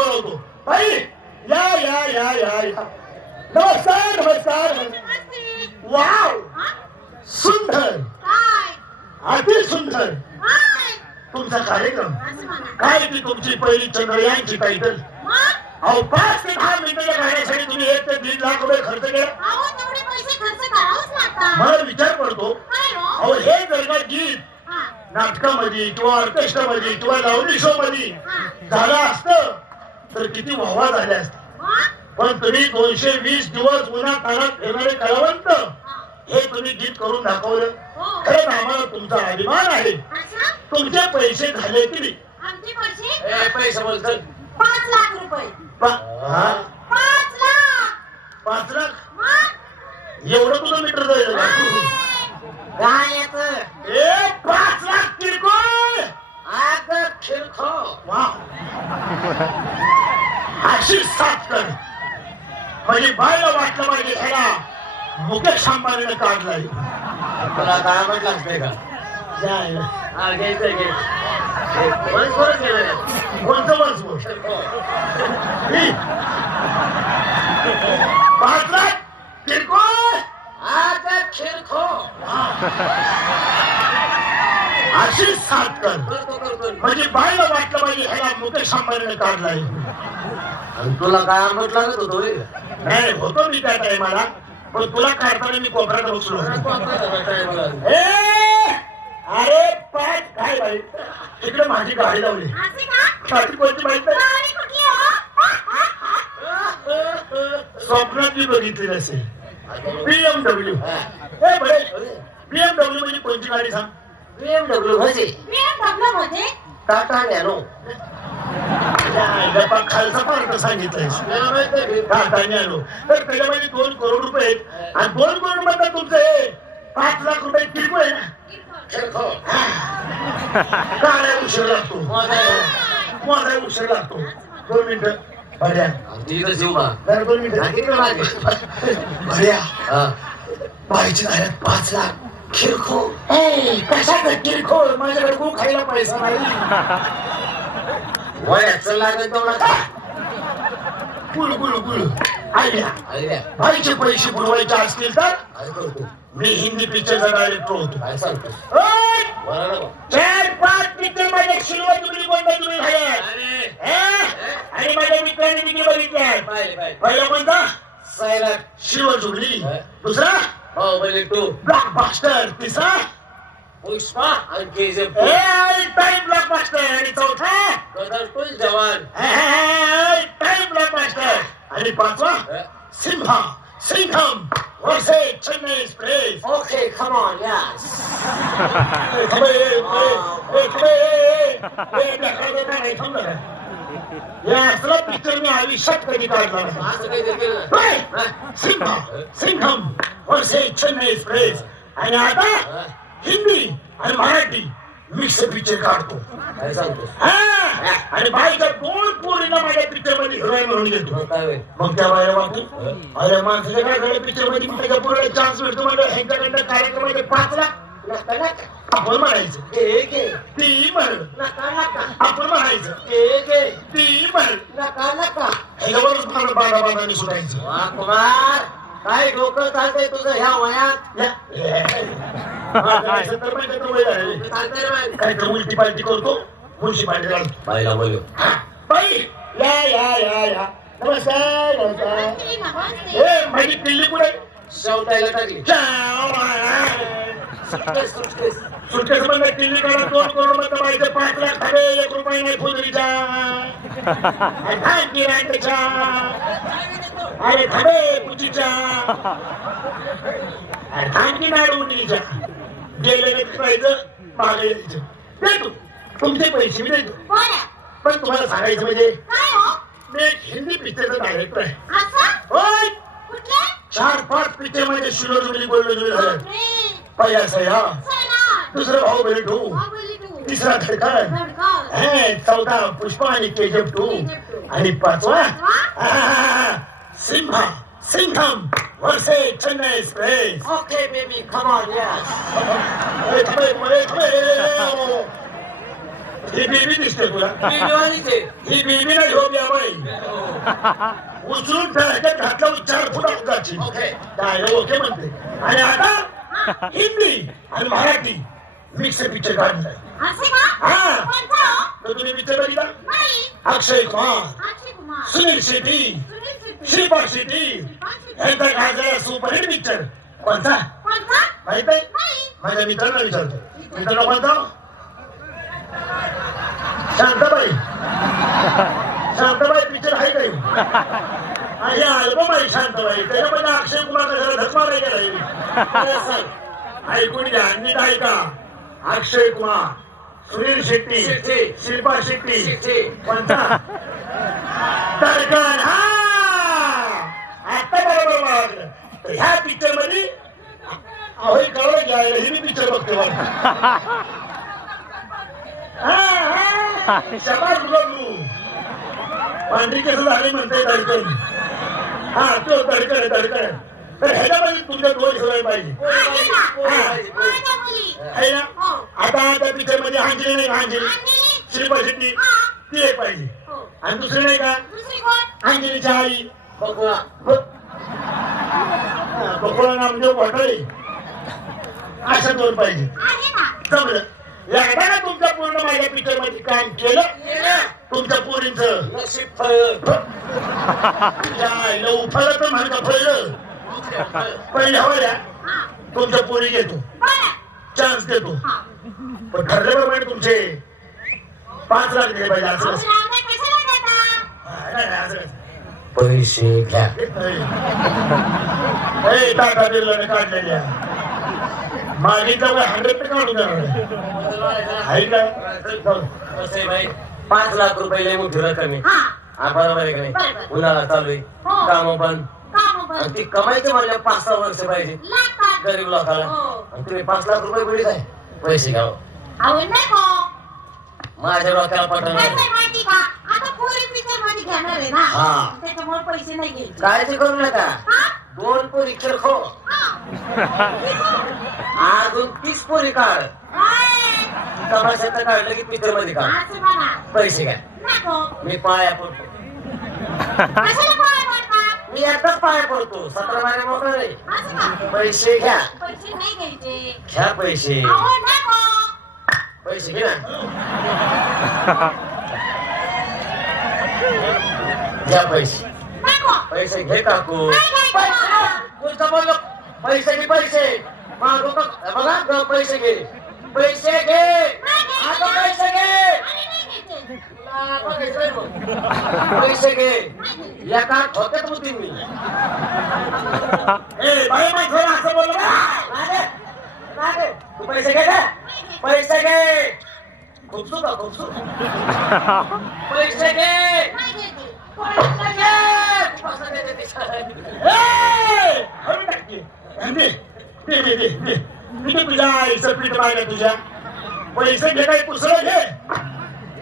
बोलवतो बाई या या या या या. नमस्कार नमस्कार. वाव. सुंदर. अति सुंदर. तुमचा कार्यक्रम. काय ती तुमची पहिली चंद्रयानची टायटल अहो पाच ते दहा मिनिटं गाण्यासाठी तुम्ही एक ते दीड लाख रुपये खर्च केला. मला विचार पडतो. अहो हे जर का गीत नाटकामध्ये किंवा ऑर्केस्ट्रामध्ये किंवा लावणी शो मध्ये झालं असतं तर किती वाहवा झाले असते पण तुम्ही दोनशे वीस दिवस उन्हा तानात फिरणारे कलावंत हे तुम्ही गीत करून दाखवलं. खरंच आम्हाला तुमचा अभिमान आहे. तुमचे पैसे झाले की नाही? आमचे पैसे? ए, पैसे बोलतो पाच लाख रुपये. पा- हा? पाच लाख. पाच लाख? मग एवढं तुझं मीटर जाईल? काय येत ए पाच लाख किरकोळ! आग खिरखो. वा. अशी साथ कर. म्हणजे बायला वाटलं पाहिजे ह्याला मुकेश अंबानीने काढलाय. तुला काय म्हटलं असते का कोणतं वर्ष वर्ष खिरखो अशी साथ कर. म्हणजे बायला वाटलं पाहिजे ह्याला मुकेश अंबानीने काढलाय. आणि तुला काय म्हटलं ना तो नाही होतो मी त्या टायमाला पण तुला काढताना मी कोपऱ्यात बसलो ए अरे पाच काय बाई? तिकडे माझी गाडी लावली. असे का गाडी कोणती माहीत नाही? गाडी कुठली हो? स्वप्नात मी बघितली नसेल बीएमडब्ल्यू ए बरे. बीएमडब्ल्यू म्हणजे कोणती गाडी सांग? बीएमडब्ल्यू म्हणजे BMW मध्ये? टाटा नॅनो. खालचा पार्ट सांगितलंय. आलो तर त्याच्यामध्ये दोन करोड रुपये आहेत. आणि दोन करोडमध्ये तुमचं हे पाच लाख रुपये किरकोळ आहे ना? काळ्या उशीर लागतो. माझा उशीर लागतो. दोन मिनिटं. दोन हा. पाहिजे झाल्यात पाच लाख किरकोळ. ए कशाचं किरकोळ? माझ्याकडे खूप खायला पैसा नाही. वयाचं लागेल तेवढा गुल गुल गुल आयडिया. आयडिया. भाईचे पैसे बुडवायचे असतील तर? मी हिंदी पिक्चरचा डायरेक्टर होतो. काय सांगतो. चार पाच पिक्चर माझ्या शिल्वा तुम्ही कोणता तुम्ही आणि माझ्या मित्रांनी तिकडे बघितले आहे. पाहिले कोणता? सैराट शिव जुबली हा. दुसरा टू बास्टर तिसरा? पुष्पा आणि केजीएफ टाइम ब्लॉक बास्टर आणि चौथा कदरफुल जवान. टाइम ब्लॉक बास्टर आणि पाचवा सिम्हा सिंघम वर्षे Chennai Express okay come on yes या असला पिक्चर मी आयुष्यात कधी काढला? सिंहा सिंघम वर्षे चेन्नई एक्सप्रेस आणि आता हिंदी आणि मराठी मिक्स पिक्चर काढतो. काय सांगतो हा? आणि बाईच्या दोन पोरीला माझ्या पिक्चरमध्ये हिरोईन म्हणून घेतो. मग त्या बाहेर वाटू अरे माणसाच्या काय झालं पिक्चरमध्ये माझ्या पोराला चान्स मिळतो म्हणजे ह्यांच्याकडनं कार्यक्रमाचे पाच लाख. आपण म्हणायचं ती म्हण. आपण म्हणायचं ती म्हण. बारा बाराने सुटायचं. कुमार. काय डोकं चालतंय तुझं ह्या वयात? सत्तर पंच्याहत्तर वय आहे. काय तर उलटी पालटी करतो म्युन्सिपाल्टी घालतो बाईला बोलू बाई या या या या नमस्कार नमस्कार ए माझी कुठे शेवटायला टाकली सुटकेस बंद किल्ली करा दोन करोड पाहिजे पाच लाख हवे एक रुपये नाही फुजरीचा काय किरायचा अरे खबे तुझीच्या आणखी नाही उडलीच्या गेलेले पाहिजे मागे देतो तुमचे पैसे मी देतो. पण तुम्हाला सांगायचं म्हणजे हो? मी एक हिंदी पिक्चरचा डायरेक्टर आहे. होय? चार पाच पिक्चरमध्ये शिलो जुबली बोललो जुबली बापरे. पहिला सैनाट दुसरं भाऊ बहीण टू तिसरा धडकन हे, चौथा पुष्पा आणि केजीएफ टू आणि पाचवा सिम्हा सिंघम वर्षे Chennai Express okay baby come on yes अरे, थांबे, थांबे, थांबे. ही बेबी दिसते तुला. ही बेबी नाही हो बाई उचलून ह्याच्यात घातलं चार फुट ओके. काय ओके म्हणते आणि आता हिंदी आणि मराठी मिक्स पिक्चर काढलाय हा. तुम्ही पिक्चर बघितला नाही अक्षय कुमार अक्षय कुमार सुनील शेट्टी शेट्टी श्रीपाद शेट्टी. यांचा गाजलेला सुपरहिट पिक्चर कोणता? माहीत आहे? माझ्या मित्रांना विचारतो. मित्रांना कोणता? शांताबाई. शांताबाई पिक्चर आहे काही आणि अल्बम आहे शांताबाई. त्याच्यामध्ये अक्षय कुमार घराला धक्का नाही? गेला ऐकून घ्या. नीट ऐका. अक्षय कुमार सुनील शेट्टी शेट्टी. शिल्पा शेट्टी. शेट्टी. कोणता तरकन हा आता बरोबर मला वाटलं तर ह्या पिक्चरमध्ये अहो हे कळलं घ्या हे मी पिक्चर बघते बघ. गुलाबू. पांढरी केस झाली म्हणते धडकन हा तो धडकन आहे. तर ह्याच्यामध्ये तुमच्या दोन शिवाय पाहिजे. आता त्या पिक्चरमध्ये हांजली नाही हांजली. शिल्पा शेट्टी. ती एक पाहिजे. हो आणि दुसरी नाही का? अंजलीची आई. बघूया. बकुळा नामदेव घोटाळे अशा दोन पाहिजे. आहे ना. जमलं का तुमच्या पूर्ण माझ्या पिक्चरमध्ये काम केलं. तुमच्या पोरींचं. नशीब फळ. उफाला तर म्हणता पहिलं पहिल्या हवल्या हा. तुमच्या पोरी घेतो. चान्स देतो. पण ठरल्याप्रमाणे तुमचे. पाच लाख दिले पाहिजे असं. पैसे घ्या. ए, टाटा बिर्लाने काढलेल्या वय हंड्रेड काढून देणार आहे. का? जाऊ. कसं आहे बाई पाच लाख रुपये लय मोठी रक्कम आहे. हा. हा, बरोबर आहे का नाही. उन्हाळा चालू आहे. हो. काम पण. काम आणि ती कमायची म्हणल्या पाच सहा वर्ष पाहिजे. गरीब लोकांना हो. आणि तुम्ही पाच लाख रुपये बुडीत आहे पैसे घ्या. अहो नाही. हो माझ्या डोक्याला कसं मध्ये घेणार आहे ना? हा. त्याच्यामुळे पैसे नाही घ्यायचे. काळजी करू नका. हा? दोन पोरी खो हा. अजून तीस पोरी काढ. काय? तमाशाचं काढलं की पिक्चरमध्ये काढ. असं पैसे घ्या. नको. मी पाया पडतो. कशाला पोळ्या पडतात? मी एकदाच पाया पडतो. सतरा महिने मोकळं नाही असं का? पैसे घ्या. पैसे नाही घ्यायचे. घ्या पैसे. अहो नको. पैसे घे ना. घ्या पैसे. नको पैसे घे काकू. तुझं बोललो पैसे घे पैसे. मागू का बघा पैसे घे. पैसे घे. आता पैसे घे. पैसे घे. एका ठोक्यात होती मी. असं बोललं बा. मागे, मागे. तू पैसे घे का? पैसे घे. खुपसू का खुपसू पैसे घे. पैसे घे पैसे दे, दे, दे. ए, हळू टाक की. दे, दे, दे, दे, दे. किती तुझ्या आईचं पीठ मागलं तुझ्या पैसे घे काय पुसळं घे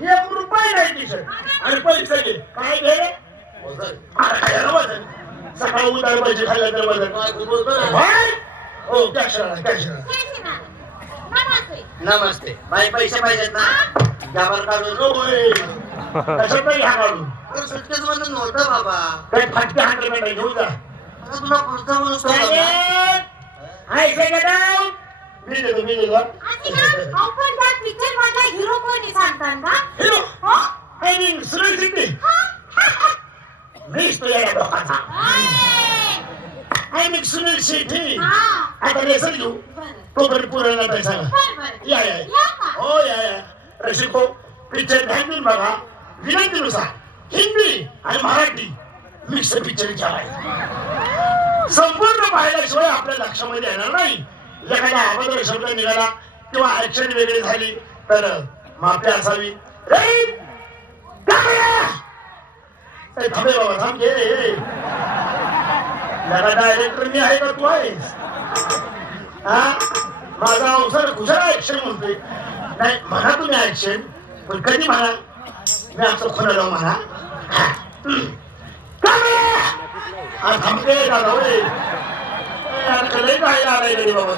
एक रुपये नाही तिच्यात आणि पैसे घे काय घे रे? वजन. सकाळ उतार पैसे खाल्लं तर वजन? हो कॅश कॅश घ्यायचे ना. नमस्ते. नमस्ते. बाई पैसे पाहिजेत ना? घ्या बरं काढून सुटकेस मध्ये नव्हतं बाबा. काही फाटके हांडे नाही घेऊन जा आता तुला पुढचा माणूस मी देतो देतो मधला कोणी सांगतात का? हिरो? हो? आय मीन सुनील शेट्टी मीच तुझ्या या लोकांचा. अय! I mean Sunil Shetty. हा. आता लेसन घेऊ. तोपर्यंत पुरायला बरं. या या? हो या या रसिको पिक्चर देऊन बघा विनंतीनुसार हिंदी आणि मराठी मिक्स पिक्चर आहे संपूर्ण पाहिल्याशिवाय आपल्या लक्षामध्ये येणार नाही. एखादा अभद्र शब्द निघाला किंवा ऍक्शन वेगळी झाली तर माफी असावी. थांबे बाबा थांब घे डायरेक्टर मी आहे का तू आहेस? हा? माझा अवसर कुशाला ऍक्शन म्हणतोय. नाही म्हणा तुम्ही ऍक्शन पण कधी म्हणा? मी असं खोला म्हणा. थांबते दादा रे बाबा.